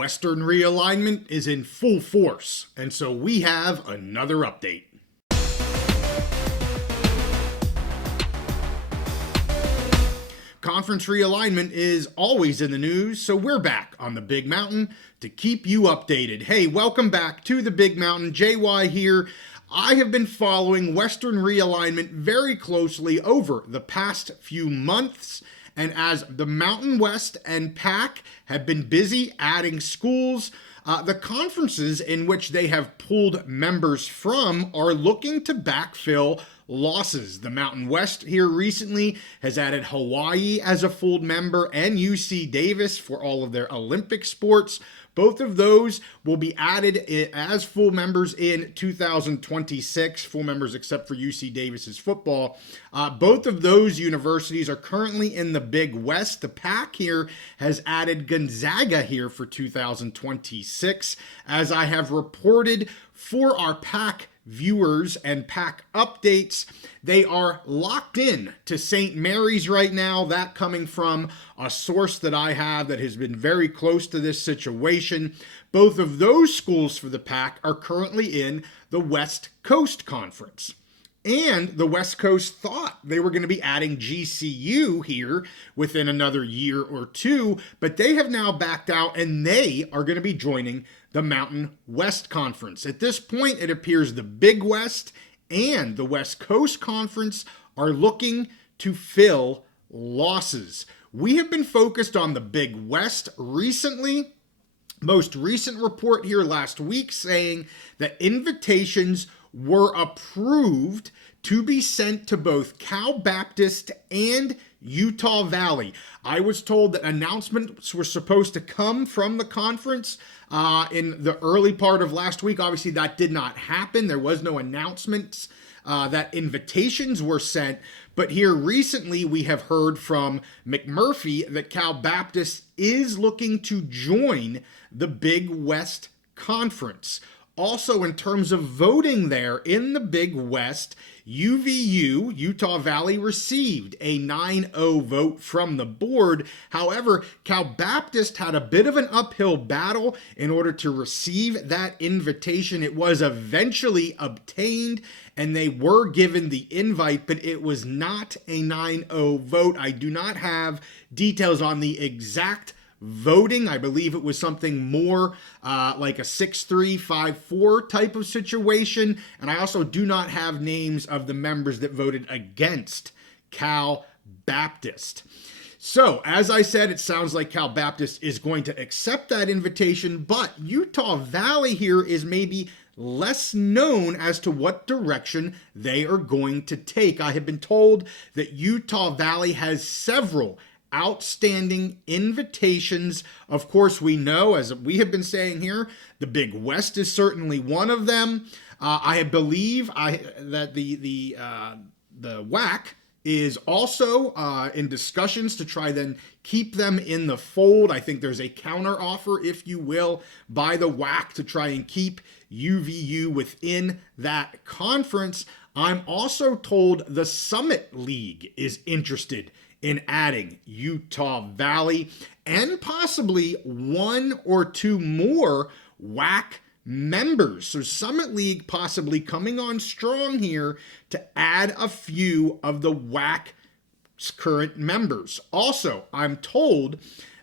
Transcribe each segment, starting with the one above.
Western realignment is in full force, and so we have another update. Conference realignment is always in the news, so we're back on the Big Mountain to keep you updated. Hey, welcome back to the Big Mountain. JY here. I have been following Western realignment very closely over the past few months, and as the Mountain West and PAC have been busy adding schools, the conferences in which they have pulled members from are looking to backfill losses. The Mountain West here recently has added Hawaii as a full member and UC Davis for all of their Olympic sports. Both of those will be added as full members in 2026, full members except for UC Davis's football. Both of those universities are currently in the Big West. The PAC here has added Gonzaga here for 2026. As I have reported for our PAC viewers and PAC updates, they are locked in to St. Mary's right now. That coming from a source that I have that has been very close to this situation. Both of those schools for the PAC are currently in the West Coast Conference. And the West Coast thought they were going to be adding GCU here within another year or two, but they have now backed out and they are going to be joining the Mountain West Conference. At this point, it appears the Big West and the West Coast Conference are looking to fill losses. We have been focused on the Big West recently. Most recent report here last week saying that invitations were approved to be sent to both Cal Baptist and Utah Valley. I was told that announcements were supposed to come from the conference in the early part of last week. Obviously, that did not happen. There was no announcements that invitations were sent. But here recently, we have heard from McMurphy that Cal Baptist is looking to join the Big West Conference. Also, in terms of voting there in the Big West, UVU, Utah Valley, received a 9-0 vote from the board. However, Cal Baptist had a bit of an uphill battle in order to receive that invitation. It was eventually obtained, and they were given the invite, but it was not a 9-0 vote. I do not have details on the exact voting. I believe it was something more like a 6-3, 5-4 type of situation. And I also do not have names of the members that voted against Cal Baptist. So, as I said, it sounds like Cal Baptist is going to accept that invitation, but Utah Valley here is maybe less known as to what direction they are going to take. I have been told that Utah Valley has several outstanding invitations. Of course, we know, as we have been saying here, the Big West is certainly one of them. I believe that the WAC is also in discussions to try then keep them in the fold. I think there's a counter offer, if you will, by the WAC to try and keep UVU within that conference. I'm also told the Summit League is interested in adding Utah Valley and possibly one or two more WAC members. So Summit League possibly coming on strong here to add a few of the WAC's current members. Also, I'm told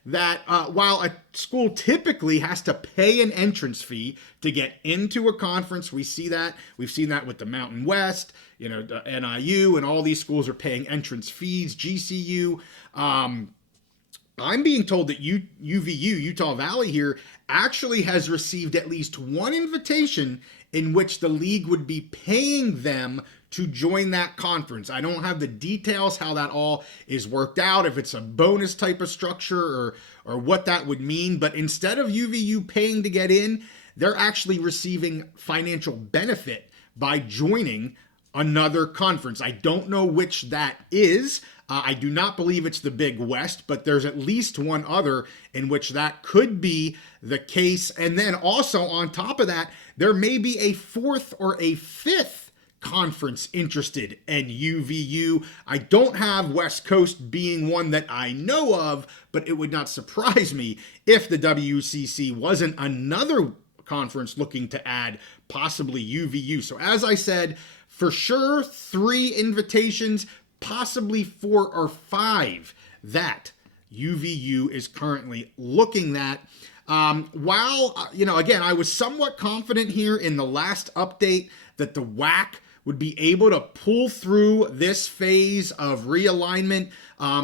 that while a school typically has to pay an entrance fee to get into a conference, we've seen that with the Mountain West, the NIU, and all these schools are paying entrance fees, GCU. I'm being told that UVU, Utah Valley here, actually has received at least one invitation in which the league would be paying them to join that conference. I don't have the details how that all is worked out, if it's a bonus type of structure or what that would mean, but instead of UVU paying to get in, they're actually receiving financial benefit by joining another conference. I don't know which that is. I do not believe it's the Big West, but there's at least one other in which that could be the case. And then also on top of that, there may be a fourth or a fifth conference interested in UVU. I don't have West Coast being one that I know of, but it would not surprise me if the WCC wasn't another conference looking to add possibly UVU. So as I said, for sure 3 invitations, possibly 4 or 5 that UVU is currently looking at. While, again, I was somewhat confident here in the last update that the WAC would be able to pull through this phase of realignment.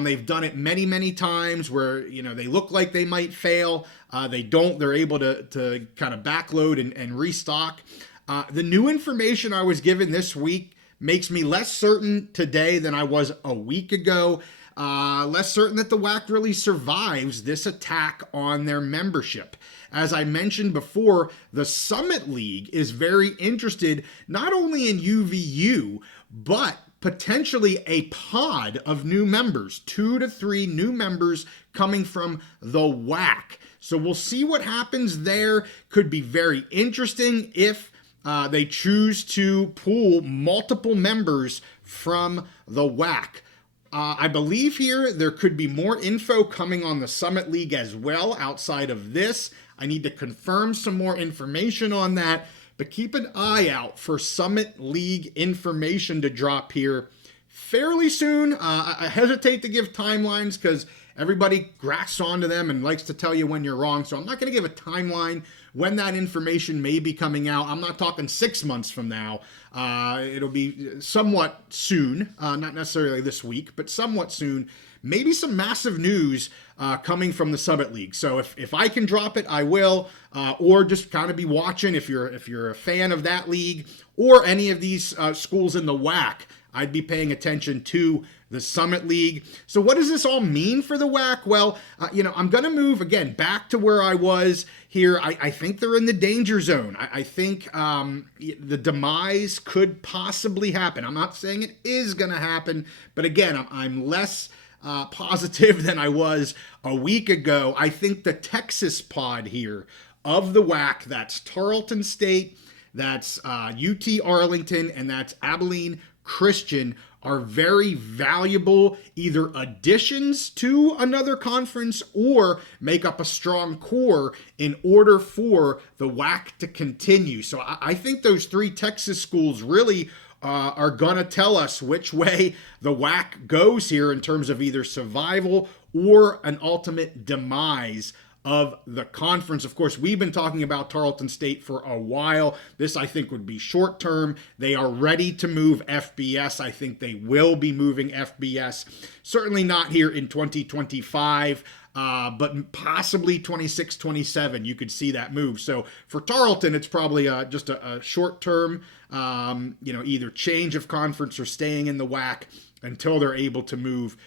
They've done it many, many times where, they look like they might fail. They don't. They're able to kind of backload and restock. The new information I was given this week makes me less certain today than I was a week ago. Less certain that the WAC really survives this attack on their membership. As I mentioned before, the Summit League is very interested not only in UVU, but potentially a pod of new members, 2 to 3 new members coming from the WAC. So we'll see what happens there. Could be very interesting if they choose to pull multiple members from the WAC. I believe here there could be more info coming on the Summit League as well outside of this. I need to confirm some more information on that, but keep an eye out for Summit League information to drop here fairly soon. I hesitate to give timelines because everybody grasps onto them and likes to tell you when you're wrong. So I'm not going to give a timeline when that information may be coming out. I'm not talking 6 months from now. It'll be somewhat soon, not necessarily this week, but somewhat soon. Maybe some massive news coming from the Summit League. So if I can drop it, I will, or just kind of be watching if you're a fan of that league or any of these schools in the WAC. I'd be paying attention to the Summit League. So what does this all mean for the WAC? Well, I'm going to move again back to where I was here. I think they're in the danger zone. I think the demise could possibly happen. I'm not saying it is going to happen, but again, I'm less positive than I was a week ago. I think the Texas pod here of the WAC, that's Tarleton State, that's UT Arlington, and that's Abilene Christian, are very valuable either additions to another conference or make up a strong core in order for the WAC to continue. So I think those 3 Texas schools really are going to tell us which way the WAC goes here in terms of either survival or an ultimate demise of the conference. Of course, we've been talking about Tarleton State for a while. This, I think, would be short term. They are ready to move FBS. I think they will be moving FBS. Certainly not here in 2025, but possibly 26, 27. You could see that move. So for Tarleton, it's probably just a short term, either change of conference or staying in the WAC until they're able to move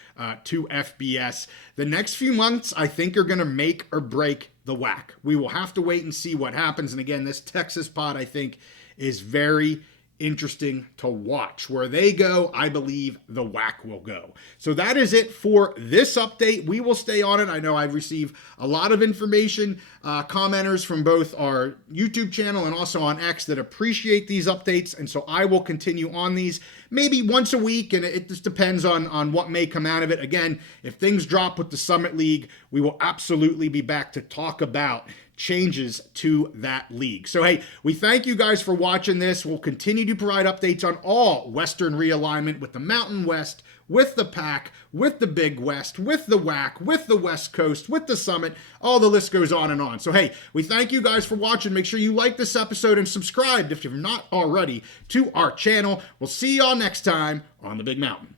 to FBS. The next few months, I think, are going to make or break the WAC. We will have to wait and see what happens. And again, this Texas pod, I think, is very interesting to watch. Where they go, I believe the WAC will go. So that is it for this update. We will stay on it. I know I've received a lot of information, commenters from both our YouTube channel and also on X that appreciate these updates. And so I will continue on these maybe once a week, and it just depends on what may come out of it. Again, if things drop with the Summit League, we will absolutely be back to talk about changes to that league. So hey, we thank you guys for watching this. We'll continue to provide updates on all Western realignment with the Mountain West, with the PAC, with the Big West, with the WAC, with the West Coast, with the Summit. All the list goes on and on. So hey, we thank you guys for watching. Make sure you like this episode and subscribe if you're not already to our channel. We'll see y'all next time on the Big Mountain.